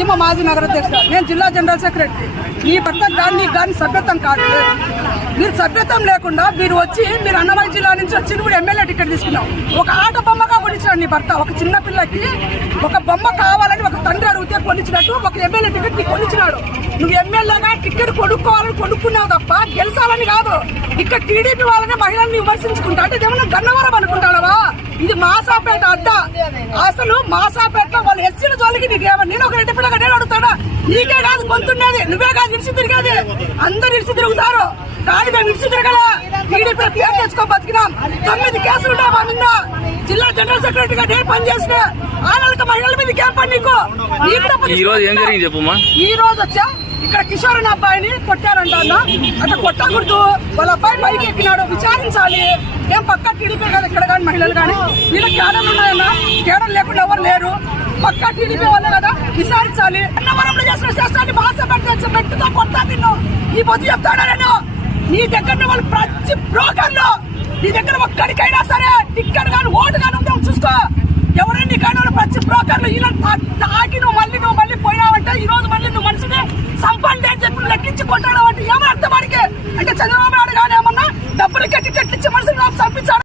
ఈమె మాజీ నగర అధ్యక్షుడు, నేను జిల్లా జనరల్ సెక్రటరీ. ఈ భర్త కానీ సభ్యత్వం కాదు. మీరు సభ్యత్వం లేకుండా మీరు వచ్చి మీరు అన్నమయ్య జిల్లా నుంచి వచ్చి ఇప్పుడు ఎమ్మెల్యే టికెట్ తీసుకున్నావు. ఒక ఆట బొమ్మగా కొనిచ్చాడు నీ భర్త. ఒక చిన్న పిల్లకి ఒక బొమ్మ కావాలని ఒక తండ్రి అడిగితే కొనిచ్చినట్టు ఒక ఎమ్మెల్యే టికెట్ నీకు కొనిచ్చినాడు. నువ్వు ఎమ్మెల్యేగా టికెట్ కొనుక్కోవాలని కొనుక్కున్నావు తప్ప గెలిచాలని కాదు. ఇక్కడ టీడీపీ వాళ్ళని మహిళల్ని విమర్శించుకుంటా అంటే ఏమన్నా గన్నవరం అనుకుంటావా? ఇది మాసాపేట అడ్డ. అసలు మాసాపేట వాళ్ళు ఎస్సీల జోలికి నీకేమో నేను ఒక రెడ్డి పిల్లగా నేను అడుగుతాడా? నీకే కాదు కొంతున్నది, నువ్వే కాదు ఇడిచి తిరిగేది. అందరు ఇడిచి తిరుగుతారు కానీ మేము ఇడిచి తిరగల. టీడీపీ పేరు తెచ్చుకో బతికినాం. 9 కేసులు ఉండేవా నిన్న? జిల్లా జనరల్ సెక్రటరీగా నేను పనిచేసిన ఆడలకు మహిళల మీద ఏం పని నీకు? ఈ రోజు ఏం జరిగింది చెప్పుమా? ఈ రోజు వచ్చా ఇక్కడ కిషోర్ అనే అబ్బాయిని కొట్టారంట. అట్లా కొట్టకూడదు. వాళ్ళ అబ్బాయి పైకి ఎక్కినాడు, విచారించాలి. ఏం పక్క టీడీపీ కాదు ఇక్కడ కానీ మహిళలు కానీ వీళ్ళకి కేడర్లు ఉన్నాయన్నా? కేడర్లు లేకుండా ఎవరు లేరు. పక్క టీడీపీ వాళ్ళే కదా, విచారించాలి. అన్నవరంలో చేసిన శాస్త్రాన్ని భాష పెట్టుతో కొట్టా తిన్ను. ఈ పొద్దు చెప్తాడా నేను? నీ దగ్గర వాళ్ళు ప్రతి బ్రోకర్లు నీ దగ్గర ఒక్కడికైనా సరే టిక్కెట్ కానీ ఓటు కానీ ఉంటే చూసుకో. ఎవరైనా నీకైనా ప్రతి బ్రోకర్లు ఇలా తాకి నువ్వు